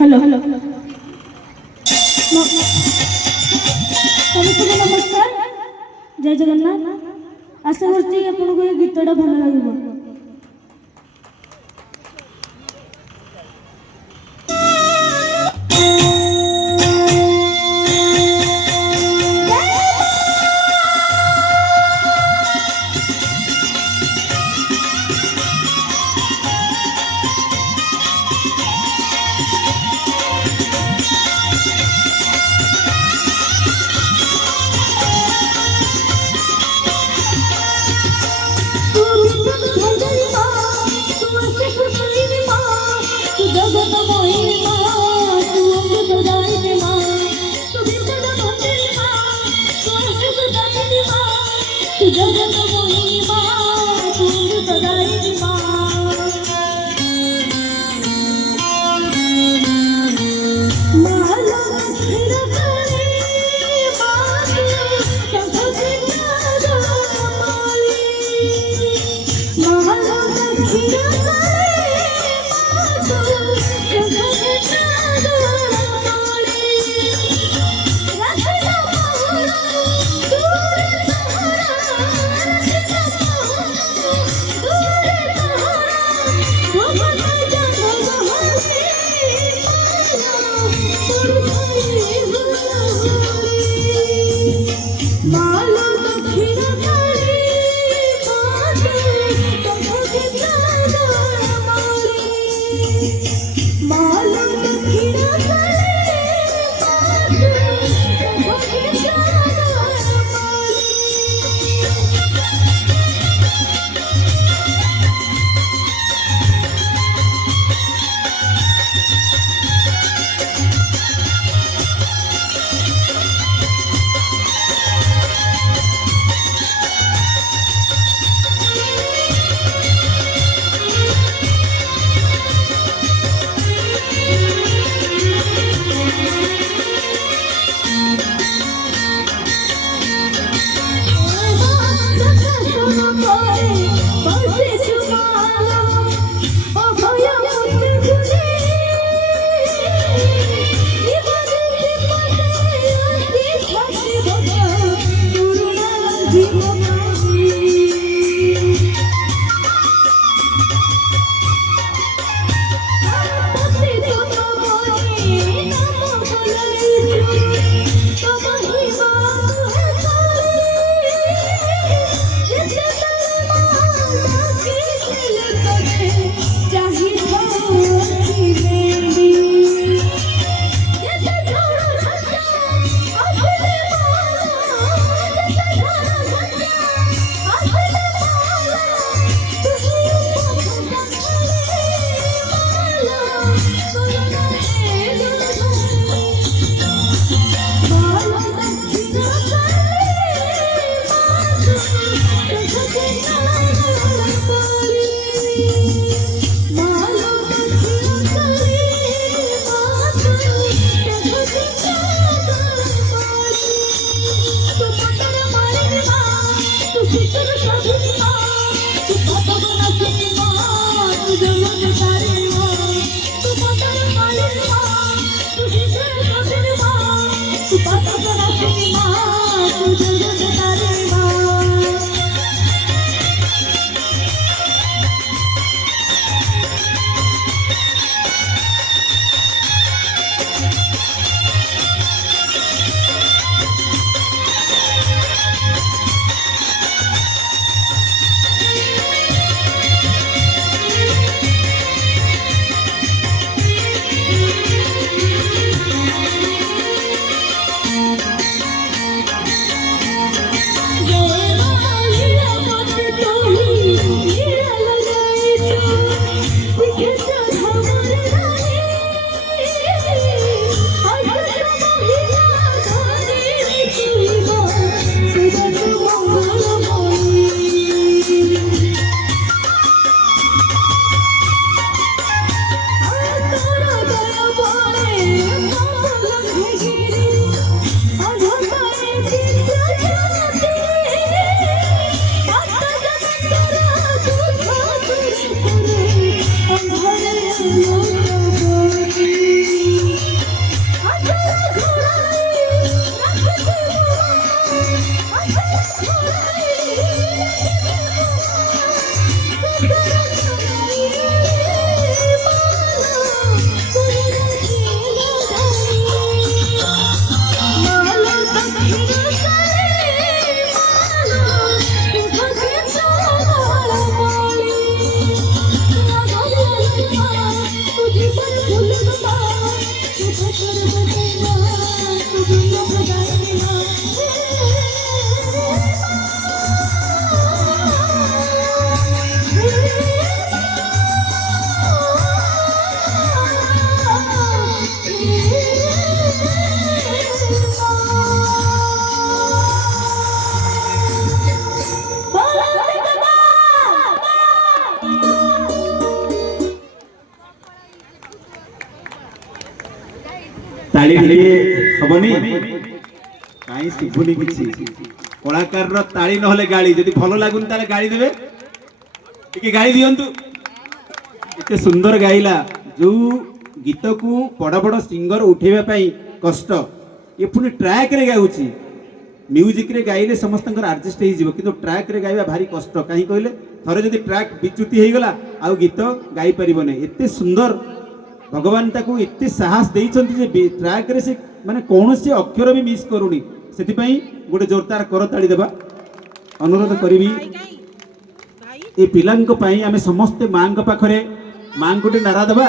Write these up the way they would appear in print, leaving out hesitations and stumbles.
Hello ସମସ୍ତଙ୍କୁ ନମସ୍କାର ଜୟ ଜଗନ୍ନାଥ। ଆଶା କରୁଛି ଆପଣଙ୍କୁ ଏ ଗୀତଟା ଭଲ ଲାଗିବ। ताली टिके हबनी काई सुबुनी किछि कलाकार रो ताली नहले गाली जदि भलो लागुन ताले गाली देबे टिके गाली दियंतु एते सुंदर गाइला जो गीत को बड़ बड़ सिंगर उठेबा पई कष्ट ये पुनी ट्रैक रे गाउची म्यूजिक रे गाइले समस्त एडजस्ट हो जिवो किंतु ट्रैक रे गाइबा भारी कष्ट कहीं कहले थरे जदि ट्रैक विच्युति हो गला आ गीत गाई परिबो नै एते सुंदर भगवान ताकू एते साहस देइछन्ति जे ट्रैक रे से माने कोनोसी अक्षर भी मिस करूनी सेति पई गोटे जोरदार करताली देबा अनुरोध करिवि ए पिलांक पई आमे समस्त मांग पाखरे मांग गोटे नारा देबा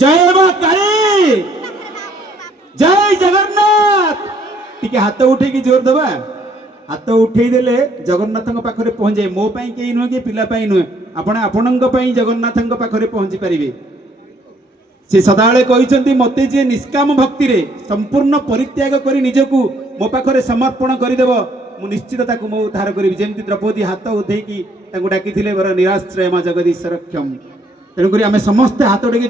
जय मां काली जय जगन्नाथ टिके हाथ उठे की जोर दबा हाथ उठे देले जगन्नाथ पाखरे पहुंचे मो पाई के नुहे कि पिला पाई नुहे आपण आपणक पाई जगन्नाथ पाखरे पहुंची पारिबे से सदाळे कहिसंती मते जे निष्काम भक्ति रे संपूर्ण परित्याग करी निजकू मो पाखरे समर्पण करि देबो मु निश्चित ताकू मो उद्धार करिवि जेमति द्रौपदी हाथ उठे की ताकू डाकिथिले बर निराश्रय मा जगदीश रक्षम तेणु करी आमे समस्त हाथ उठे